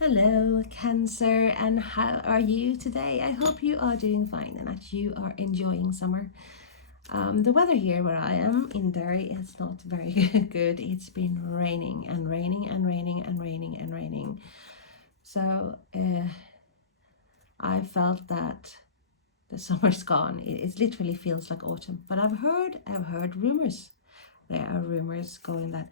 Hello, Cancer, and how are you today? I hope you are doing fine and that you are enjoying summer. The weather here where I am in Derry is not very good. It's been raining and raining and raining and raining and raining. So I felt that the summer's gone. It literally feels like autumn. But I've heard rumors. There are rumors going that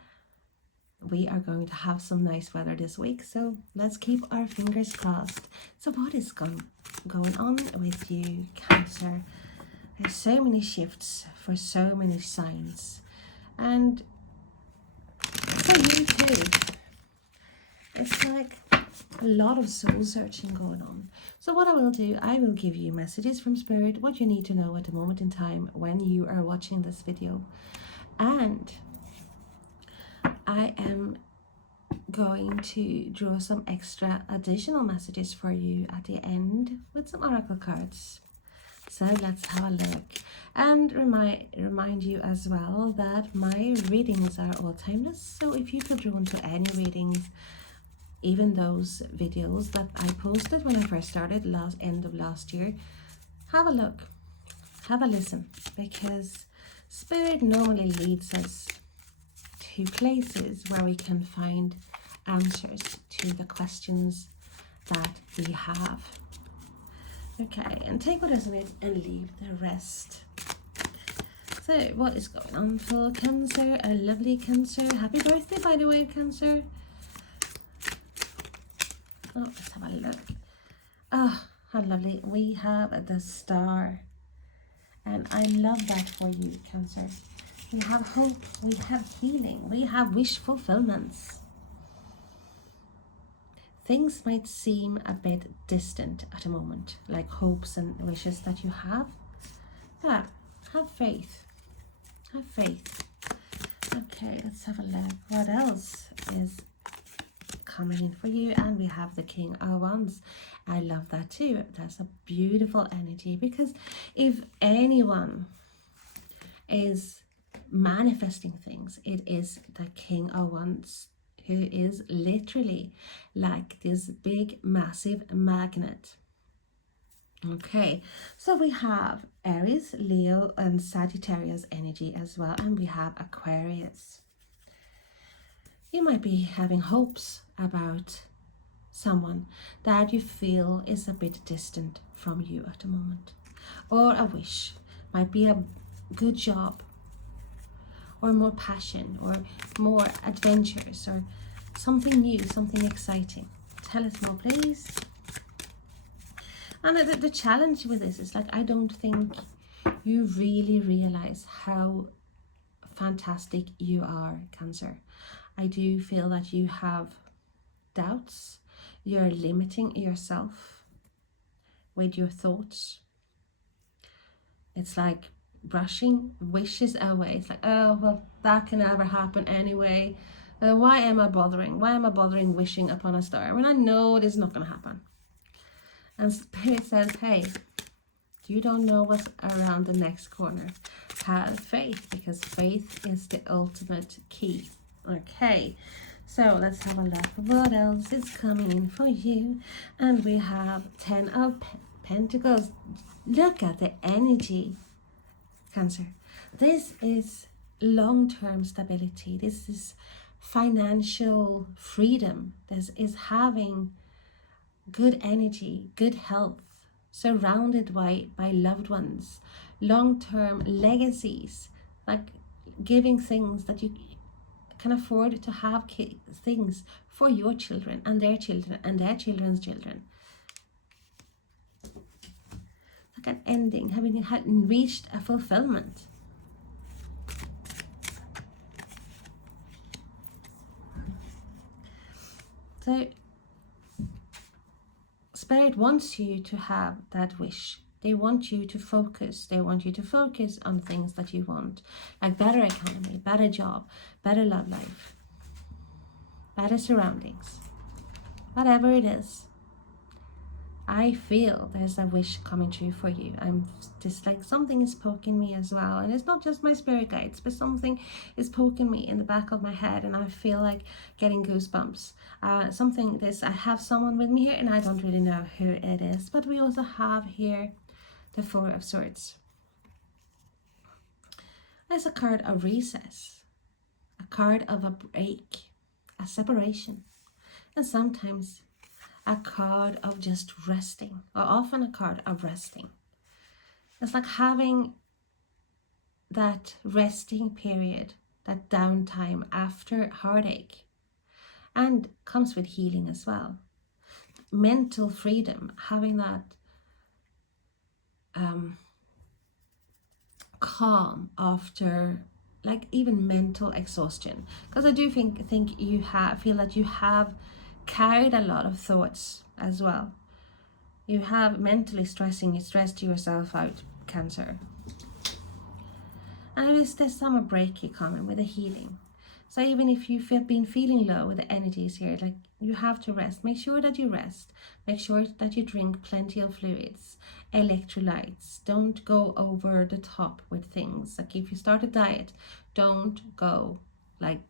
we are going to have some nice weather this week, so let's keep our fingers crossed. So what is going on with you, Cancer? There's so many shifts for so many signs, and for you too. It's like a lot of soul searching going on. So what I will do, I will give you messages from Spirit, what you need to know at the moment in time when you are watching this video, and I am going to draw some extra additional messages for you at the end with some oracle cards. So let's have a look, and remind you as well that my readings are all timeless. So if you feel drawn to any readings, even those videos that I posted when I first started end of last year, have a look, have a listen, because Spirit normally leads us to places where we can find answers to the questions that we have. Okay, and take what is in it and leave the rest. So what is going on for Cancer? A lovely Cancer. Happy birthday, by the way, Cancer. Oh, let's have a look. Oh, how lovely. We have the Star, and I love that for you, Cancer. We have hope, we have healing, we have wish fulfillments. Things might seem a bit distant at the moment, like hopes and wishes that you have. But have faith. Have faith. Okay, let's have a look. What else is coming in for you? And we have the King of Wands. I love that too. That's a beautiful energy, because if anyone is manifesting things, it is the King of Wands, who is literally like this big massive magnet. Okay, so we have Aries, Leo and Sagittarius energy as well, and we have Aquarius. You might be having hopes about someone that you feel is a bit distant from you at the moment, or a wish, might be a good job, or more passion, or more adventures, or something new, something exciting. Tell us more, please. And the challenge with this is, like, I don't think you really realize how fantastic you are, Cancer. I do feel that you have doubts. You're limiting yourself with your thoughts. It's like brushing wishes away. It's like, oh, well, that can never happen anyway. Why am I bothering? Why am I bothering wishing upon a star when I know it is not going to happen? And Spirit says, hey, you don't know what's around the next corner. Have faith, because faith is the ultimate key. Okay, so let's have a look. What else is coming in for you? And we have 10 of Pentacles. Look at the energy, Cancer. This is long-term stability. This is financial freedom. This is having good energy, good health, surrounded by loved ones, long-term legacies, like giving things that you can afford to have, things for your children and their children and their children's children. Like an ending, having reached a fulfillment. So Spirit wants you to have that wish. They want you to focus. They want you to focus on things that you want, like better economy, better job, better love life, better surroundings, whatever it is. I feel there's a wish coming true for you. I'm just like, something is poking me as well, and it's not just my spirit guides, but something is poking me in the back of my head, and I feel like getting goosebumps. I have someone with me here, and I don't really know who it is, but we also have here the Four of Swords. There's a card of recess, a card of a break, a separation, and sometimes a card of just resting, or often a card of resting. It's like having that resting period, that downtime after heartache, and comes with healing as well. Mental freedom, having that calm after, like, even mental exhaustion, because I do think you feel that you have carried a lot of thoughts as well. You have mentally stressed yourself out, Cancer. And it is this summer break you coming with a healing. So even if you've been feeling low with the energies here, like, you have to rest. Make sure that you rest. Make sure that you drink plenty of fluids, electrolytes. Don't go over the top with things. Like, if you start a diet, don't go like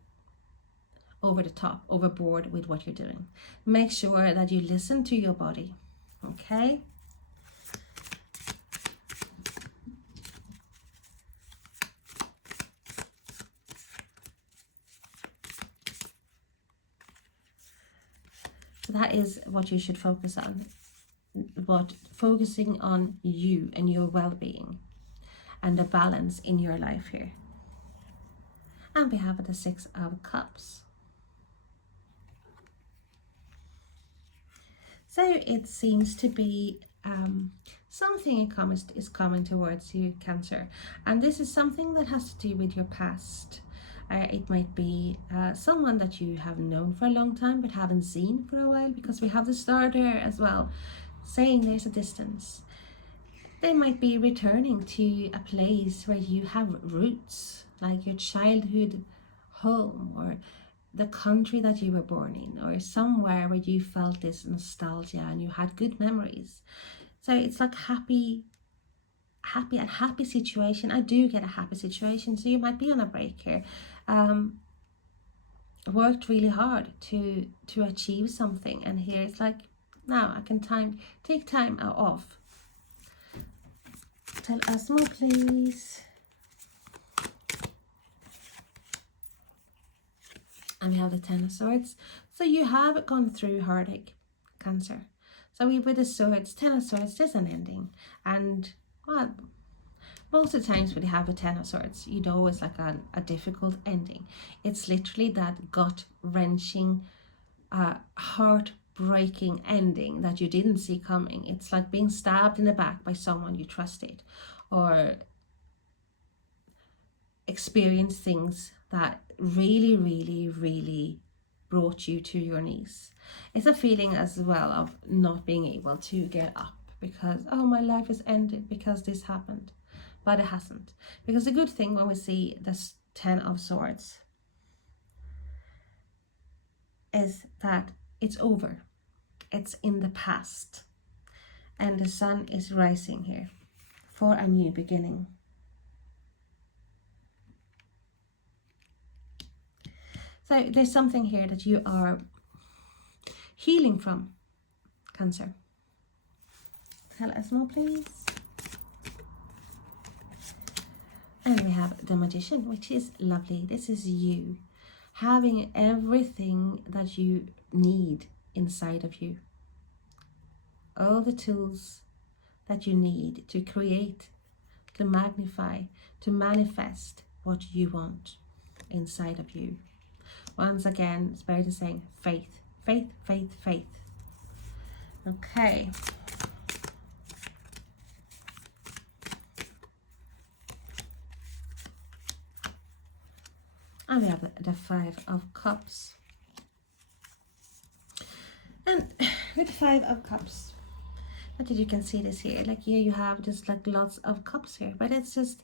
over the top, overboard with what you're doing. Make sure that you listen to your body. Okay? So that is what you should focus on. Focusing on you and your well-being and the balance in your life here. And we have the Six of Cups. So it seems to be something is coming towards you, Cancer, and this is something that has to do with your past. It might be someone that you have known for a long time but haven't seen for a while, because we have the Star there as well, saying there's a distance. They might be returning to a place where you have roots, like your childhood home, or the country that you were born in, or somewhere where you felt this nostalgia and you had good memories. So it's like a happy situation. I do get a happy situation. So you might be on a break here. Worked really hard to achieve something, and here it's like, now I can take time off. Tell us more, please. And we have the Ten of Swords. So you have gone through heartache, Cancer. So with the swords, Ten of Swords, there's an ending. And, well, most of the times when you have a Ten of Swords, you know it's like a difficult ending. It's literally that gut-wrenching, heartbreaking ending that you didn't see coming. It's like being stabbed in the back by someone you trusted, or experience things that really, really, really brought you to your knees. It's a feeling as well of not being able to get up because, oh, my life is ended because this happened. But it hasn't. Because the good thing when we see this Ten of Swords is that it's over. It's in the past. And the sun is rising here for a new beginning. So there's something here that you are healing from, Cancer. Tell us more, please. And we have the Magician, which is lovely. This is you having everything that you need inside of you. All the tools that you need to create, to magnify, to manifest what you want inside of you. Once again, Spirit is saying faith, faith, faith, faith. Okay. And we have the Five of Cups. And with the Five of Cups, not that you can see this here, like here you have just like lots of cups here, but it's just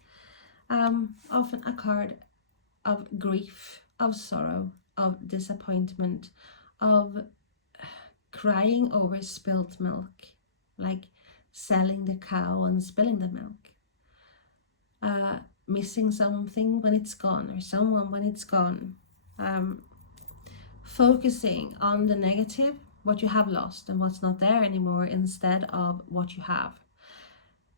often a card of grief, of sorrow, of disappointment, of crying over spilt milk. like selling the cow and spilling the milk, missing something when it's gone, or someone when it's gone, focusing on the negative, what you have lost and what's not there anymore, instead of what you have.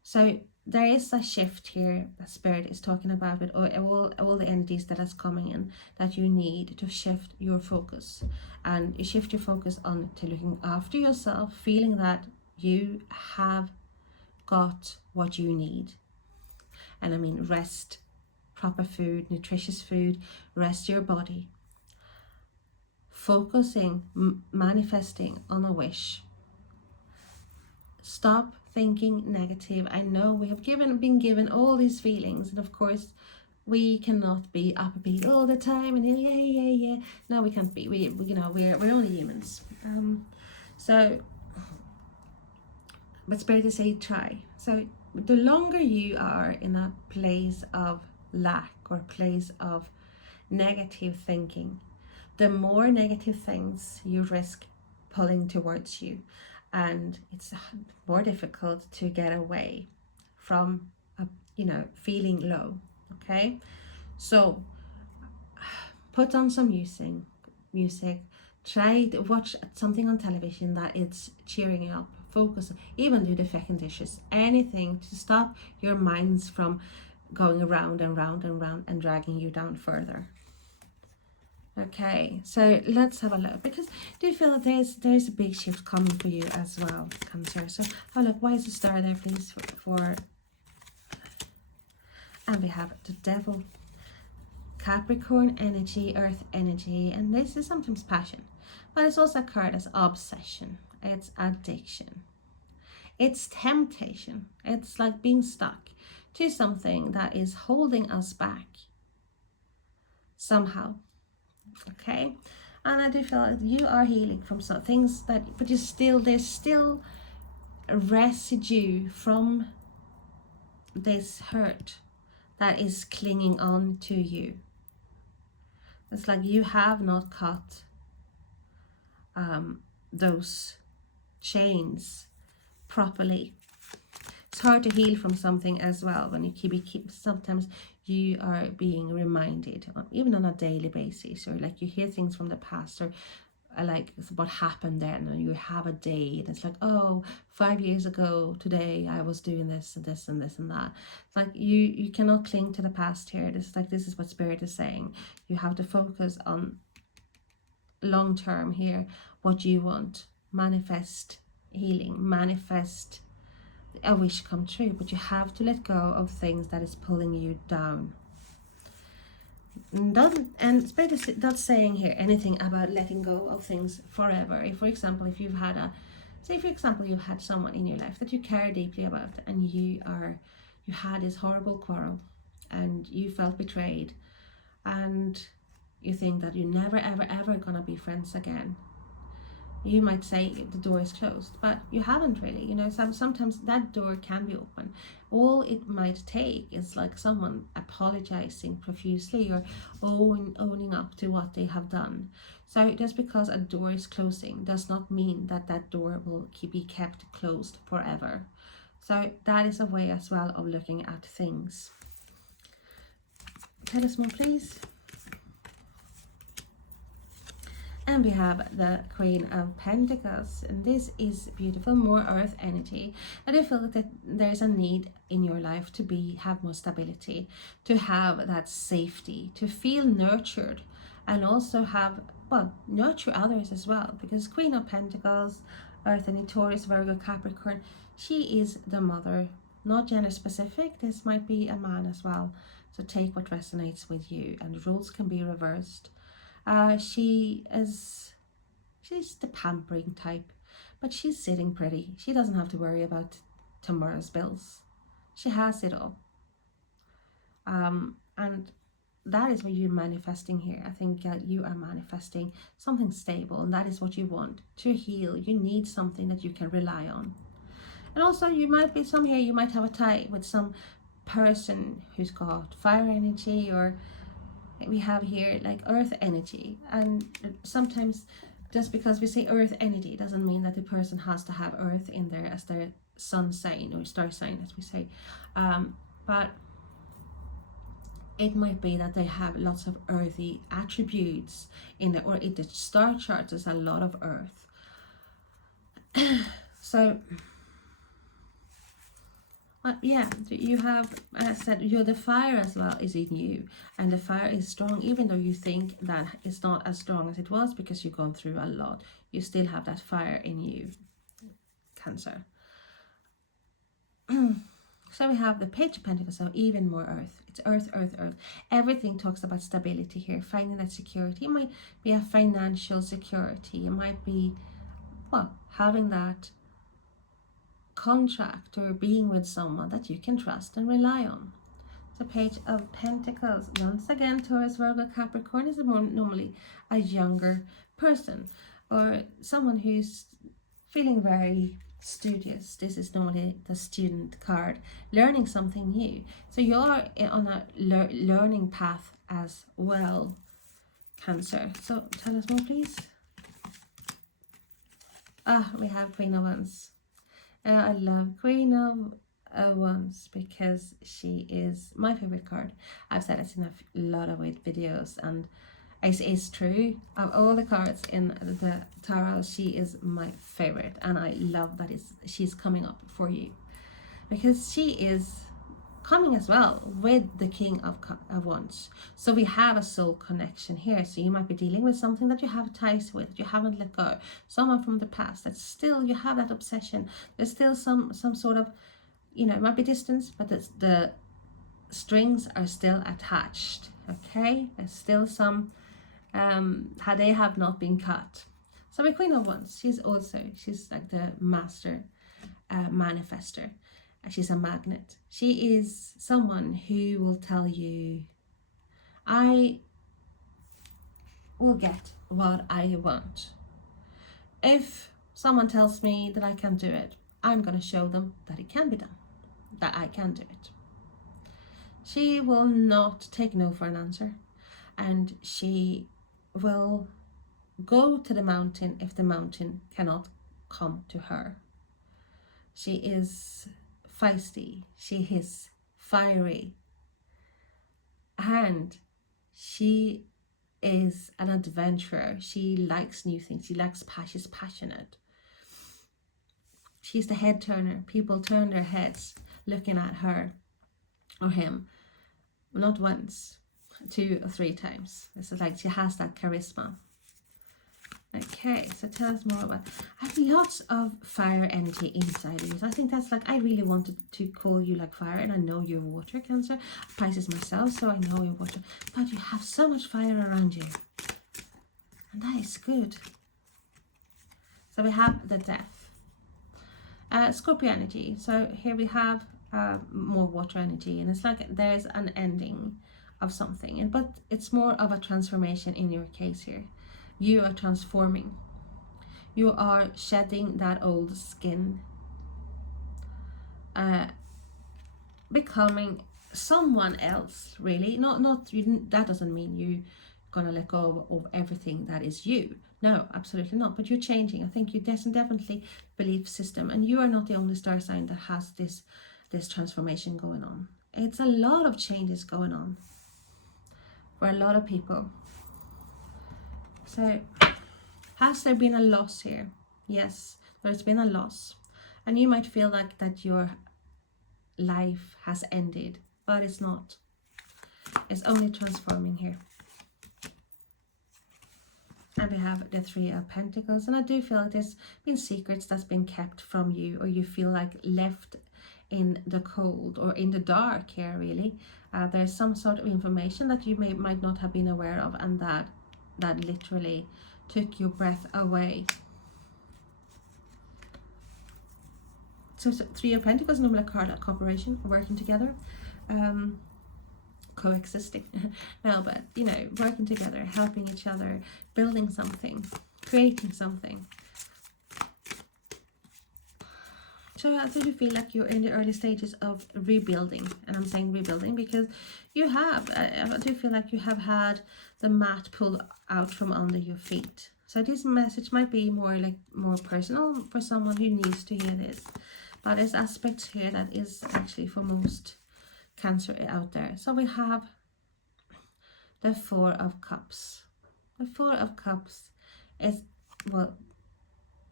So there is a shift here that Spirit is talking about with all the energies that is coming in, that you need to shift your focus. And you shift your focus on to looking after yourself, feeling that you have got what you need. And I mean rest, proper food, nutritious food, rest your body. Focusing, manifesting on a wish. Stop thinking negative. I know we have been given all these feelings, and of course we cannot be upbeat all the time and yeah. No, we can't be. We're only humans. But Spirit is say try. So the longer you are in a place of lack or place of negative thinking, the more negative things you risk pulling towards you, and it's more difficult to get away from feeling low. Okay, so put on some music, try to watch something on television that it's cheering you up, focus, even do the fucking dishes, anything to stop your minds from going around and round and round and dragging you down further. Okay, so let's have a look, because do you feel that there's a big shift coming for you as well, Cancer? So have a look. Why is the star there, please? And we have the Devil, Capricorn energy, Earth energy, and this is sometimes passion, but it's also a card as obsession. It's addiction. It's temptation. It's like being stuck to something that is holding us back somehow. Okay, and I do feel like you are healing from some things but there's still a residue from this hurt that is clinging on to you. It's like you have not cut those chains properly. It's hard to heal from something as well when you keep sometimes you are being reminded, even on a daily basis, or like you hear things from the past, or like what happened then, and you have a day and it's like, oh, 5 years ago today I was doing this and this and this and that. It's like you cannot cling to the past here. This is what Spirit is saying. You have to focus on long term here, what you want. Manifest healing, manifest a wish come true, but you have to let go of things that is pulling you down. And Spirit is not saying here anything about letting go of things forever. If, for example, if you've had you had someone in your life that you care deeply about, and you had this horrible quarrel and you felt betrayed, and you think that you're never ever gonna be friends again, you might say the door is closed, but you haven't really. Sometimes that door can be open. All it might take is like someone apologizing profusely, or owning up to what they have done. So just because a door is closing does not mean that that door will be kept closed forever. So that is a way as well of looking at things. Tell us more, please. And we have the Queen of Pentacles, and this is beautiful, more earth energy. And I feel that there's a need in your life to have more stability, to have that safety, to feel nurtured, and also nurture others as well. Because Queen of Pentacles, earth energy, Taurus, Virgo, Capricorn, she is the mother, not gender specific. This might be a man as well. So take what resonates with you, and the rules can be reversed. She's the pampering type, but she's sitting pretty. She doesn't have to worry about tomorrow's bills. She has it all. And that is what you're manifesting here. I think you are manifesting something stable, and that is what you want to heal. You need something that you can rely on. And also you might have a tie with some person who's got fire energy, or we have here like earth energy. And sometimes just because we say earth energy doesn't mean that the person has to have earth in there as their sun sign or star sign, as we say, but it might be that they have lots of earthy attributes in the, or in the star chart there's a lot of earth. So yeah, you have, as I said, you're the fire as well is in you, and the fire is strong, even though you think that it's not as strong as it was because you've gone through a lot. You still have that fire in you, Cancer. So we have the Page of Pentacles, so even more earth. It's earth, earth, earth. Everything talks about stability here, finding that security. It might be a financial security. It might be, well, having that contract or being with someone that you can trust and rely on. The Page of Pentacles, once again, Taurus, Virgo, Capricorn is normally a younger person or someone who's feeling very studious. This is normally the student card, learning something new. So you're on a learning path as well, Cancer. So tell us more, please. We have Queen of Wands. I love Queen of Wands because she is my favorite card. I've said it in a lot of videos, and it's true. Of all the cards in the tarot, she is my favorite, and I love that she's coming up for you because she is coming as well with the King of Wands. So we have a soul connection here. So you might be dealing with something that you have ties with, that you haven't let go, someone from the past that still you have that obsession. There's still some sort of, you know, it might be distance, but the strings are still attached. Okay, there's still some how they have not been cut. So the Queen of Wands, she's like the master manifester. She's a magnet. She is someone who will tell you, I will get what I want. If someone tells me that I can't do it, I'm going to show them that it can be done, that I can do it. She will not take no for an answer, and she will go to the mountain if the mountain cannot come to her. She is feisty, she is fiery, and she is an adventurer. She likes new things. She's passionate. She's the head turner. People turn their heads looking at her or him, not once, 2 or 3 times. It's like she has that charisma. Okay, so tell us more about. I have lots of fire energy inside of you. So I think that's like, I really wanted to call you like fire, and I know you're water, Cancer. Pisces myself, so I know you're water. But you have so much fire around you, and that is good. So we have the Death. Scorpio energy. So here we have more water energy, and it's like there's an ending of something, but it's more of a transformation in your case here. You are transforming. You are shedding that old skin, becoming someone else. Really, not you. That doesn't mean you're gonna let go of everything that is you. No, absolutely not. But you're changing. I think you definitely belief system, and you are not the only star sign that has this transformation going on. It's a lot of changes going on for a lot of people. So, has there been a loss here? Yes, there's been a loss. And you might feel like that your life has ended, but it's not. It's only transforming here. And we have the 3 of Pentacles. And I do feel like there's been secrets that's been kept from you, or you feel like left in the cold or in the dark here, really. There's some sort of information that you might not have been aware of, and that literally took your breath away. So 3 of Pentacles, normally a card of cooperation, working together, coexisting. No, but you know, working together, helping each other, building something, creating something. So I do feel like you're in the early stages of rebuilding, and I'm saying rebuilding because I do feel like you have had the mat pulled out from under your feet. So this message might be more personal for someone who needs to hear this. But there's aspects here that is actually for most Cancer out there. So we have the Four of Cups. The Four of Cups is, well,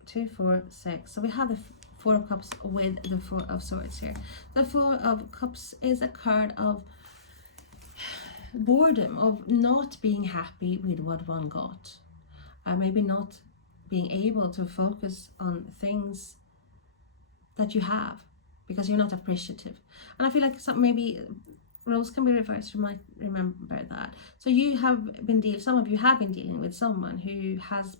2, 4, 6. So we have the Four of Cups with the Four of Swords here. The Four of Cups is a card of boredom, of not being happy with what one got. Maybe not being able to focus on things that you have because you're not appreciative. And I feel like maybe roles can be reversed. You might remember that. So you have been some of you have been dealing with someone who has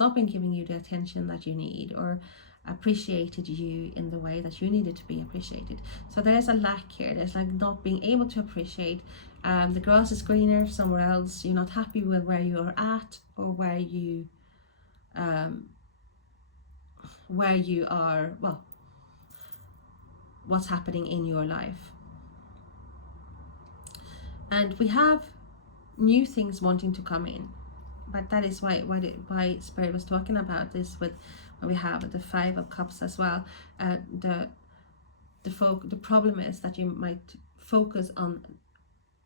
not been giving you the attention that you need, or appreciated you in the way that you needed to be appreciated. So there's a lack here. There's like not being able to appreciate. The grass is greener somewhere else. You're not happy with where you are at, or where you are, well, what's happening in your life. And we have new things wanting to come in, but that is why Spirit was talking about this with when we have the Five of Cups as well. The problem is that you might focus on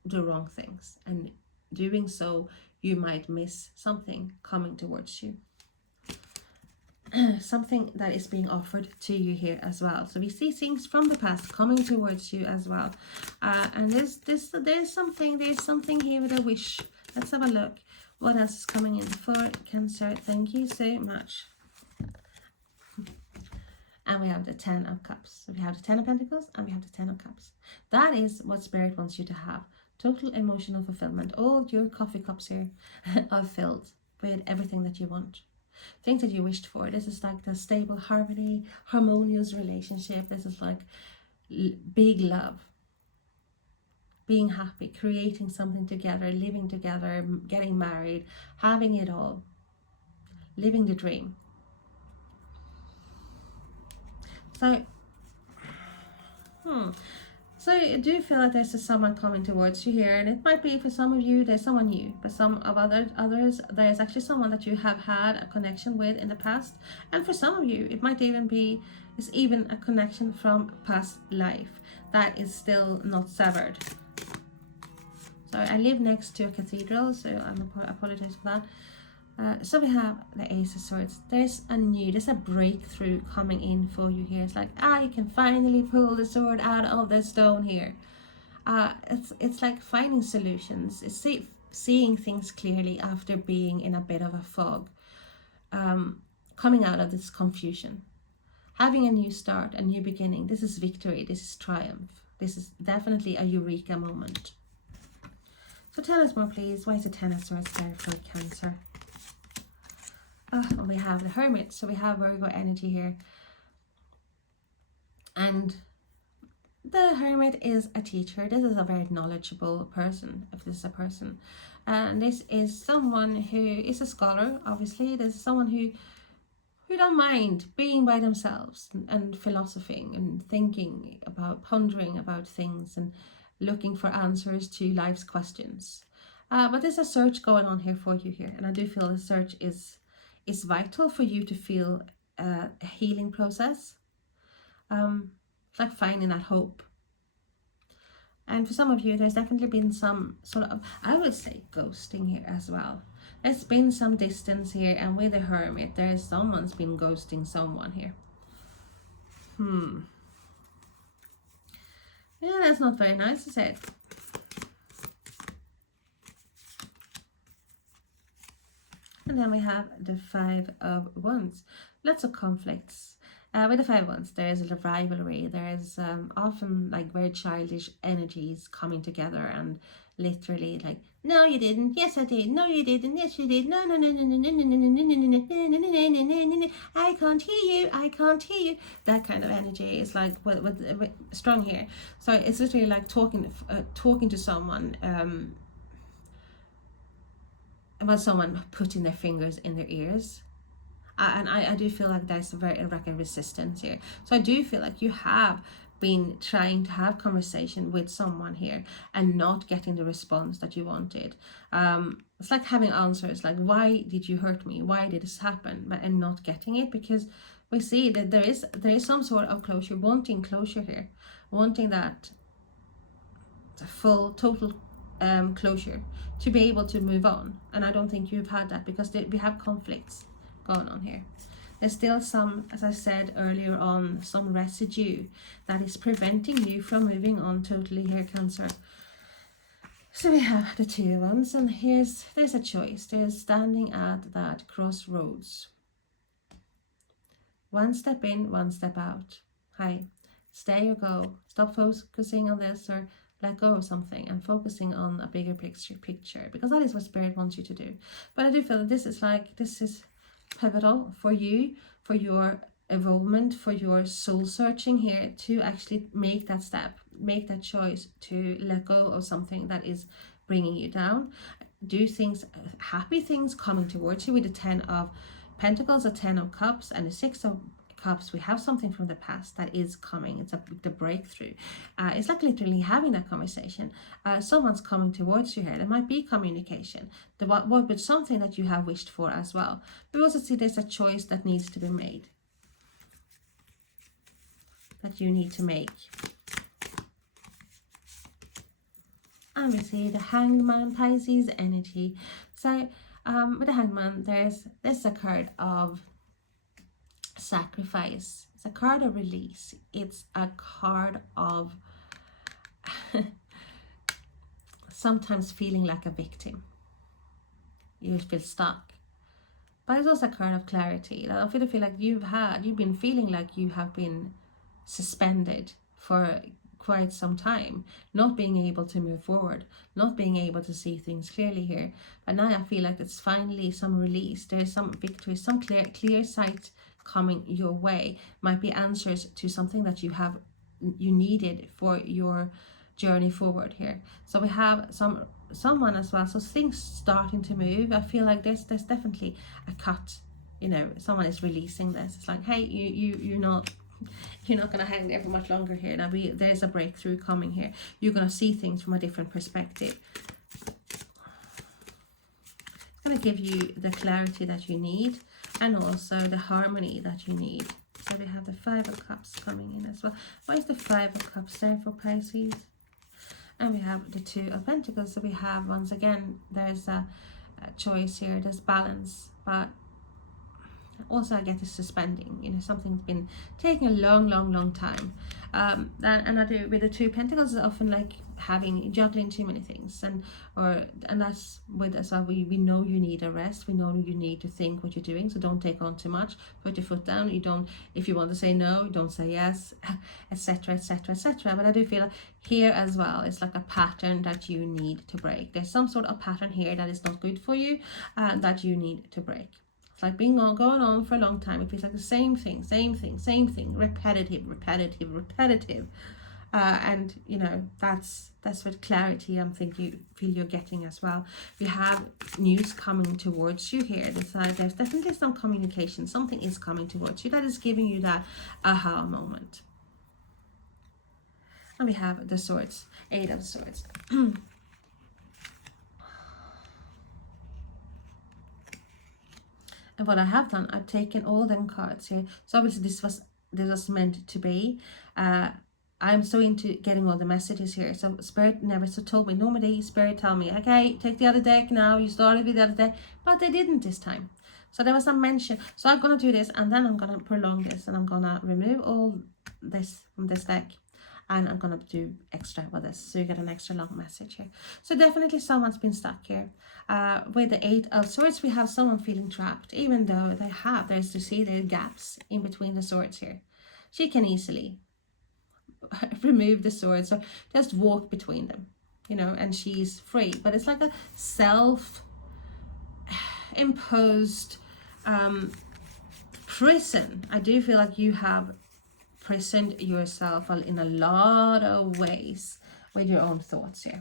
the wrong things, and doing so you might miss something coming towards you. Something that is being offered to you here as well. So we see things from the past coming towards you as well. And there's something here with a wish. Let's have a look. What else is coming in for Cancer? Thank you so much. And we have the Ten of Cups. So we have the Ten of Pentacles and we have the Ten of Cups. That is what Spirit wants you to have. Total emotional fulfillment. All your coffee cups here are filled with everything that you want. Things that you wished for. This is like the stable harmony, harmonious relationship. This is like big love, being happy, creating something together, living together, getting married, having it all, living the dream. So So I do feel like there's someone coming towards you here, and it might be for some of you there's someone new, but some of others there's actually someone that you have had a connection with in the past, and for some of you it might even be a connection from past life that is still not severed. So I live next to a cathedral, so I apologize for that. So we have the Ace of Swords. There's a breakthrough coming in for you here. It's like, you can finally pull the sword out of the stone here. It's like finding solutions. It's seeing things clearly after being in a bit of a fog. Coming out of this confusion. Having a new start, a new beginning. This is victory. This is triumph. This is definitely a eureka moment. So tell us more, please. Why is the Ten of Swords there for Cancer? And we have the Hermit, so we have Virgo energy here, and the Hermit is a teacher. This is a very knowledgeable person, if this is a person, and this is someone who is a scholar. Obviously, this is someone who don't mind being by themselves and philosophizing and thinking about, pondering about things and looking for answers to life's questions. But there's a search going on here for you here, and I do feel the search is vital for you to feel a healing process. It's like finding that hope. And for some of you, there's definitely been some sort of, I would say, ghosting here as well. There's been some distance here, and with the Hermit, there's someone's been ghosting someone here. Yeah, that's not very nice, is it? And then we have the Five of Wands. Lots of conflicts. With the Five of Wands, there is a rivalry. There is often like very childish energies coming together, and literally like, no you didn't, yes I did, no you didn't, yes you did, no, I can't hear you. That kind of energy is like with strong here. So it's literally like talking to someone, about someone putting their fingers in their ears. And I do feel like there's a very resistance here. So I do feel like you have been trying to have conversation with someone here and not getting the response that you wanted. It's like having answers like, why did you hurt me, why did this happen, and not getting it, because we see that there is some sort of closure, wanting closure here, wanting that full total closure to be able to move on. And I don't think you've had that, because we have conflicts going on here. There's still some, as I said earlier on, some residue that is preventing you from moving on totally here, Cancer. So we have the 2 of Wands, and there's a choice. There's standing at that crossroads. One step in, one step out. Hi, stay or go. Stop focusing on this, or let go of something and focusing on a bigger picture, because that is what Spirit wants you to do. But I do feel that this is pivotal for you, for your evolvement, for your soul searching here, to actually make that step, make that choice to let go of something that is bringing you down. Do things, happy things coming towards you with the 10 of Pentacles, the 10 of Cups, and the 6 of Cups. We have something from the past that is coming. It's the breakthrough. It's like literally having that conversation. Someone's coming towards you here. There might be communication, but something that you have wished for as well. We also see there's a choice that needs to be made, that you need to make. And we see the Hanged Man, Pisces energy. So with the Hanged Man, there's a card of sacrifice. It's a card of release. It's a card of sometimes feeling like a victim. You feel stuck. But it's also a card of clarity. I feel like you've been feeling like you have been suspended for quite some time, not being able to move forward, not being able to see things clearly here. But now I feel like it's finally some release. There's some victory, some clear sight coming your way. Might be answers to something that you needed for your journey forward here. So we have someone as well, so things starting to move. I feel like there's definitely a cut, someone is releasing this. It's like, hey, you're not gonna hang there for much longer here. Now there's a breakthrough coming here. You're gonna see things from a different perspective. It's gonna give you the clarity that you need, and also the harmony that you need. So we have the 5 of Cups coming in as well. Why is the 5 of Cups there for Pisces? And we have the 2 of Pentacles. So we have, once again, there's a choice here. There's balance, but also I get the suspending. Something's been taking a long time. And I do with the 2 Pentacles, is often like juggling too many things, and that's with as well. We know you need a rest. We know you need to think what you're doing. So don't take on too much. Put your foot down. If you want to say no, don't say yes, etc, etc, etc. But I do feel like here as well, it's like a pattern that you need to break. There's some sort of pattern here that is not good for you, that you need to break. It's like going on for a long time. It feels like the same thing, repetitive. And that's what clarity feel you're getting as well. We have news coming towards you here. There's definitely some communication. Something is coming towards you that is giving you that aha moment. And we have the Swords, 8 of Swords. And what I have done, I've taken all them cards here. So obviously this was meant to be. I'm so into getting all the messages here. So Spirit never told me. Normally Spirit tell me, okay, take the other deck now. You started with the other deck. But they didn't this time. So there was some mention. So I'm going to do this, and then I'm going to prolong this, and I'm going to remove all this from this deck. And I'm going to do extra with this, so you get an extra long message here. So definitely someone's been stuck here. With the 8 of Swords, we have someone feeling trapped, even though there are gaps in between the swords here. She can easily remove the swords, or just walk between them, and she's free. But it's like a self-imposed prison. I do feel like you have prisoned yourself in a lot of ways with your own thoughts here,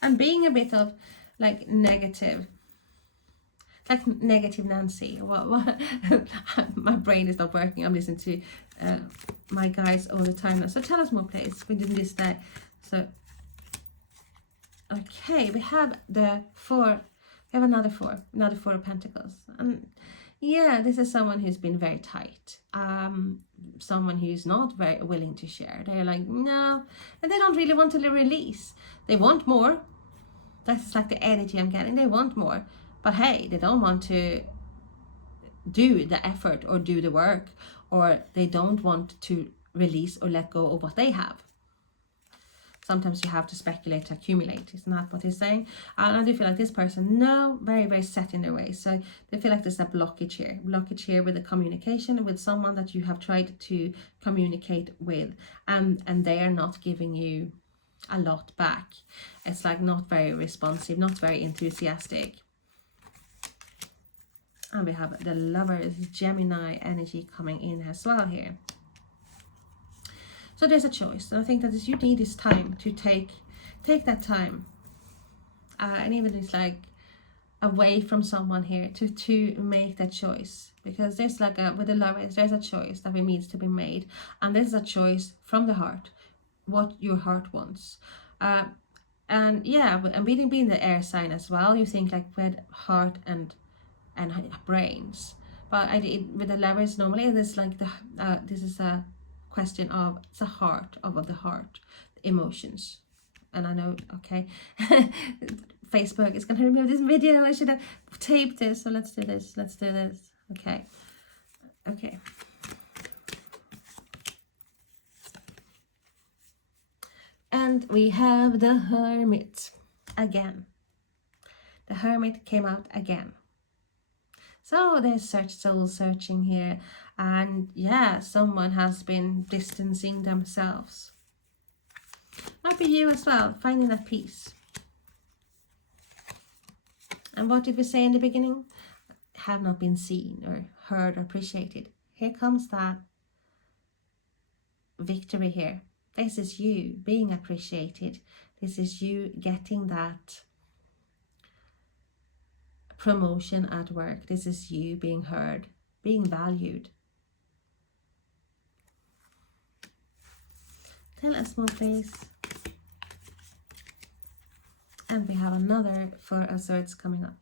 and being a bit of like negative like negative Nancy. What? My brain is not working. I'm listening to my guys all the time now. So tell us more, please. We did this day. So, okay, we have the 4. We have another 4 of Pentacles. And yeah, this is someone who's been very tight. Someone who's not very willing to share. They're like, no, and they don't really want to release. They want more. That's like the energy I'm getting. They want more. But hey, they don't want to do the effort or do the work, or they don't want to release or let go of what they have. Sometimes you have to speculate to accumulate. Isn't that what he's saying? And I do feel like this person, no, very, very set in their way. So they feel like there's a blockage here. Blockage here with the communication with someone that you have tried to communicate with. And they are not giving you a lot back. It's like not very responsive, not very enthusiastic. And we have the Lovers, Gemini energy coming in as well here. So there's a choice, and I think that you need this time to take that time, and even it's like away from someone here to make that choice, because there's like with the Lovers, there's a choice that needs to be made, and this is a choice from the heart, what your heart wants, and yeah, and being the air sign as well, you think like with heart and brains, but with the Lovers normally there's like this is a question of the heart, of the heart, emotions. And I know, okay, Facebook is going to remove this video. I should have taped this. So let's do this. Okay. And we have the Hermit again. The Hermit came out again. So there's soul searching here, and yeah, someone has been distancing themselves. Might be you as well, finding that peace. And what did we say in the beginning? Have not been seen or heard or appreciated. Here comes that victory here. This is you being appreciated. This is you getting that promotion at work. This is you being heard, being valued. Tell us more, please. And we have another 4 of Swords coming up.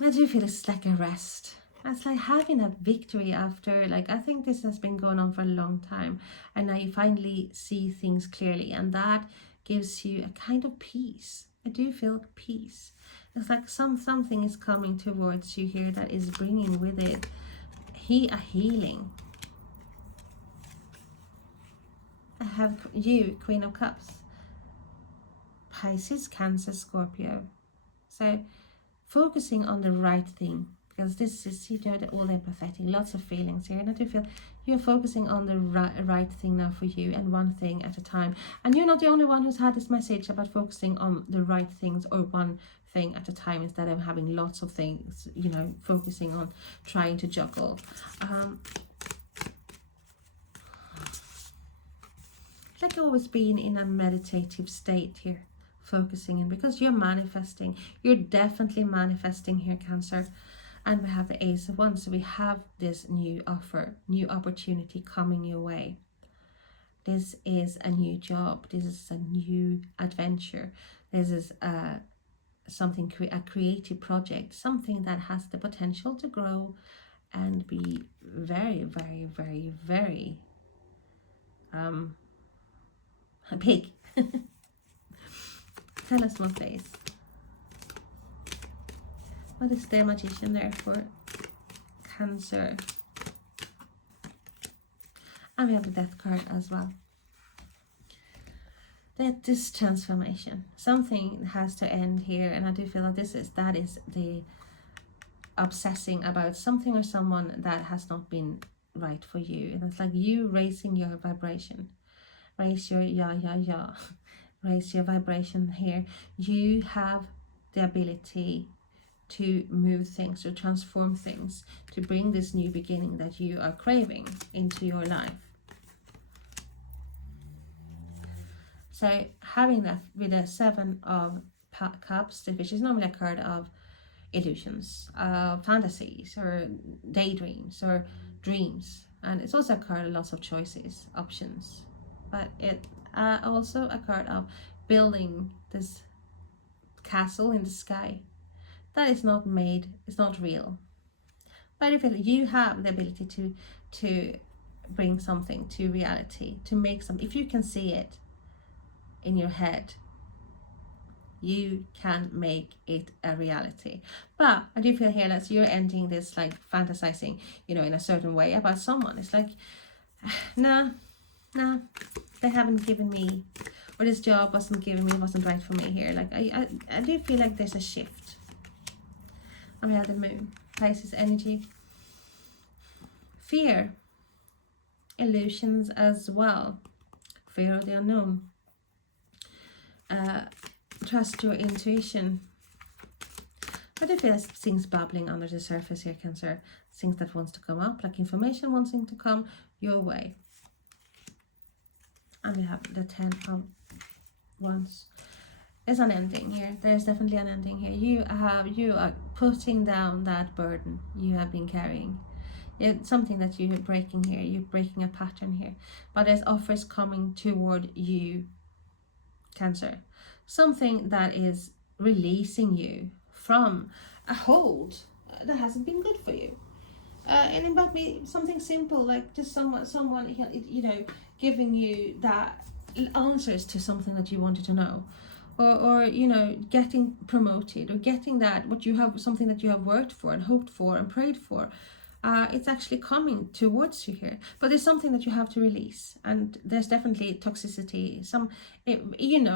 I do feel it's like a rest. It's like having a victory after, like, I think this has been going on for a long time, and now you finally see things clearly, and that gives you a kind of peace. I do feel peace. It's like something is coming towards you here that is bringing with it a healing. I have you, Queen of Cups, Pisces, Cancer, Scorpio. So focusing on the right thing, because this is, you know, all empathetic, lots of feelings here, and I do feel you're focusing on the right thing now for you, and one thing at a time. And you're not the only one who's had this message about focusing on the right things, or one thing at a time, instead of having lots of things, you know, focusing on trying to juggle. Like always being in a meditative state here, focusing in, because you're manifesting. You're definitely manifesting here, Cancer. And we have the Ace of Wands, so we have this new offer, new opportunity coming your way. This is a new job. This is a new adventure. This is a creative project, something that has the potential to grow and be very, very, very, very big. Tell us more, please. What is the Magician there for Cancer? And we have the Death card as well. That this transformation, something has to end here, and I do feel that that is the obsessing about something or someone that has not been right for you. And it's like you raising your vibration. Raise your raise your vibration here. You have the ability to move things, to transform things, to bring this new beginning that you are craving into your life. So having that with a 7 of Cups, which is normally a card of illusions, fantasies, or daydreams, or dreams. And it's also a card of lots of choices, options. But it also a card of building this castle in the sky that is not made, it's not real. But if you have the ability to bring something to reality, to make some, if you can see it in your head, you can make it a reality. But I do feel here that you're ending this like fantasizing, in a certain way about someone. It's like, nah, they haven't given me, or this job wasn't right for me here. Like I do feel like there's a shift. And we have the moon, Pisces energy, fear, illusions as well, fear of the unknown. Trust your intuition. I do feel things bubbling under the surface here, Cancer. Things that wants to come up, like information wanting to come your way. And we have the 10 of Wands. There's an ending here. There's definitely an ending here. You are putting down that burden you have been carrying. It's something that you're breaking here. You're breaking a pattern here. But there's offers coming toward you, Cancer. Something that is releasing you from a hold that hasn't been good for you. And it might be something simple, like just someone giving you that answers to something that you wanted to know, or getting promoted, or getting that something that you have worked for and hoped for and prayed for. It's actually coming towards you here, but there's something that you have to release, and there's definitely toxicity.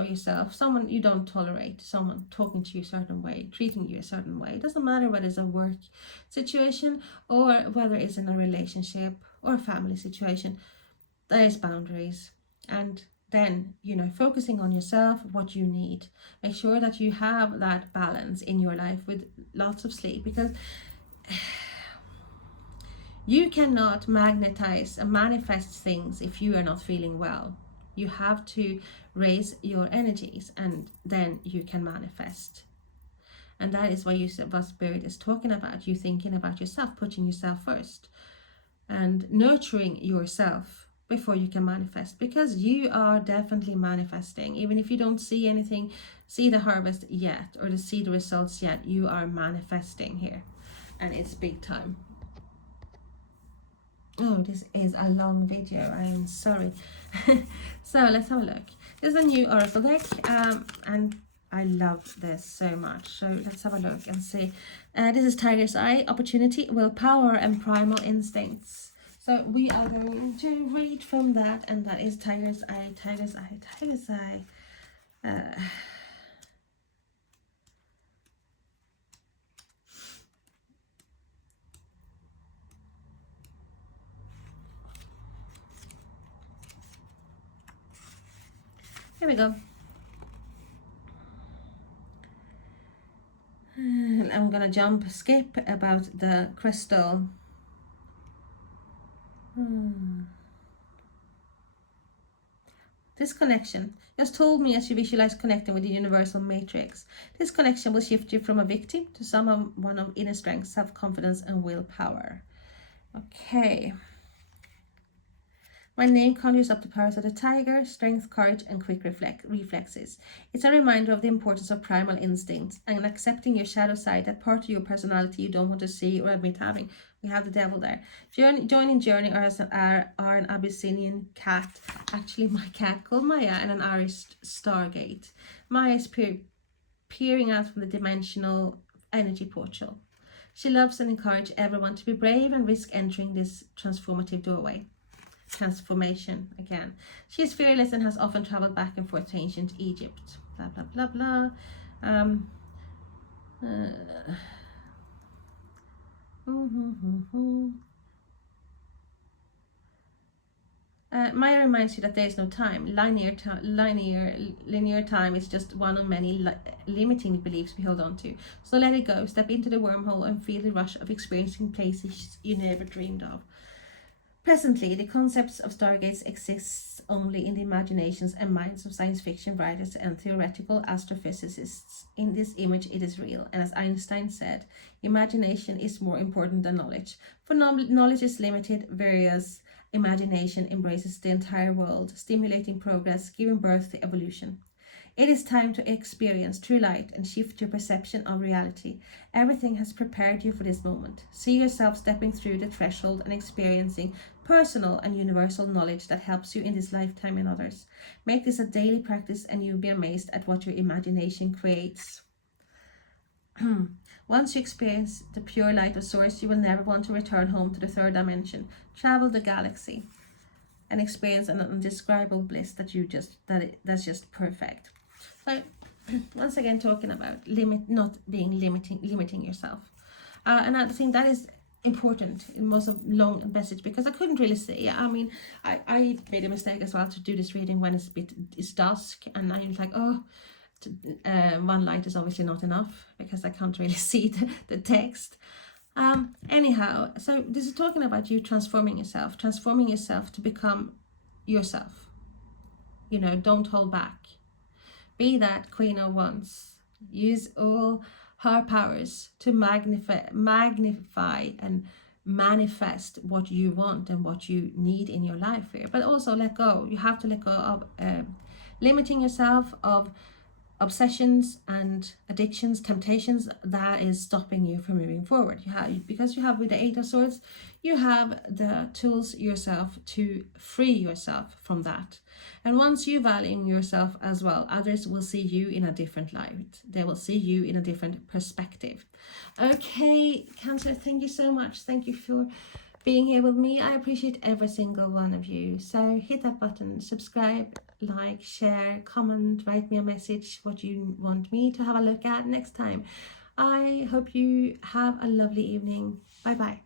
Yourself, someone you don't tolerate, someone talking to you a certain way, treating you a certain way. It doesn't matter whether it's a work situation or whether it's in a relationship or a family situation. There is boundaries, and then focusing on yourself, what you need. Make sure that you have that balance in your life with lots of sleep, because you cannot magnetize and manifest things if you are not feeling well. You have to raise your energies, and then you can manifest. And that is what Spirit is talking about. You thinking about yourself, putting yourself first, and nurturing yourself before you can manifest, because you are definitely manifesting. Even if you don't see anything, see the harvest yet, or to see the results yet, you are manifesting here, and it's big time. Oh, this is a long video. I am sorry. So let's have a look. This is a new oracle deck, and I love this so much. So let's have a look and see. This is Tiger's Eye, opportunity, willpower, and primal instincts. So we are going to read from that, and that is Tiger's Eye, Tiger's Eye, Tiger's Eye. Here we go. I'm gonna skip about the crystal. This connection just told me as you visualize connecting with the universal matrix. This connection will shift you from a victim to someone of inner strength, self-confidence, and willpower. Okay. My name conjures up the powers of the tiger, strength, courage, and quick reflexes. It's a reminder of the importance of primal instincts and accepting your shadow side, that part of your personality you don't want to see or admit having. We have the devil there. Joining Journey are an Abyssinian cat, actually my cat called Maya, and an Irish stargate. Maya is peering out from the dimensional energy portal. She loves and encourages everyone to be brave and risk entering this transformative doorway. Transformation again. She is fearless and has often traveled back and forth to ancient Egypt. Blah blah blah blah. Maya reminds you that there is no time. Linear time is just one of many limiting beliefs we hold on to. So let it go. Step into the wormhole and feel the rush of experiencing places you never dreamed of. Presently, the concepts of stargates exists only in the imaginations and minds of science fiction writers and theoretical astrophysicists. In this image, it is real. And as Einstein said, imagination is more important than knowledge. For knowledge is limited, whereas imagination embraces the entire world, stimulating progress, giving birth to evolution. It is time to experience true light and shift your perception of reality. Everything has prepared you for this moment. See yourself stepping through the threshold and experiencing personal and universal knowledge that helps you in this lifetime and others. Make this a daily practice and you'll be amazed at what your imagination creates. Once you experience the pure light of Source, you will never want to return home to the third dimension. Travel the galaxy and experience an indescribable bliss that's just perfect. So once again, talking about not being limiting yourself, and I think that is important in most of long message, because I couldn't really see. I mean, I made a mistake as well to do this reading when it's dusk, and I was like, oh, one light is obviously not enough because I can't really see the text. Anyhow, so this is talking about you transforming yourself to become yourself. You know, don't hold back. Be that Queen of Wands. Use all her powers to magnify and manifest what you want and what you need in your life here. But also let go. You have to let go of limiting yourself, of obsessions and addictions, temptations that is stopping you from moving forward. Because you have with the Eight of Swords, you have the tools yourself to free yourself from that. And once you value yourself as well, others will see you in a different light. They will see you in a different perspective. Okay, Cancer, thank you so much. Thank you for being here with me. I appreciate every single one of you. So hit that button, subscribe, like, share, comment, write me a message what you want me to have a look at next time. I hope you have a lovely evening. Bye bye.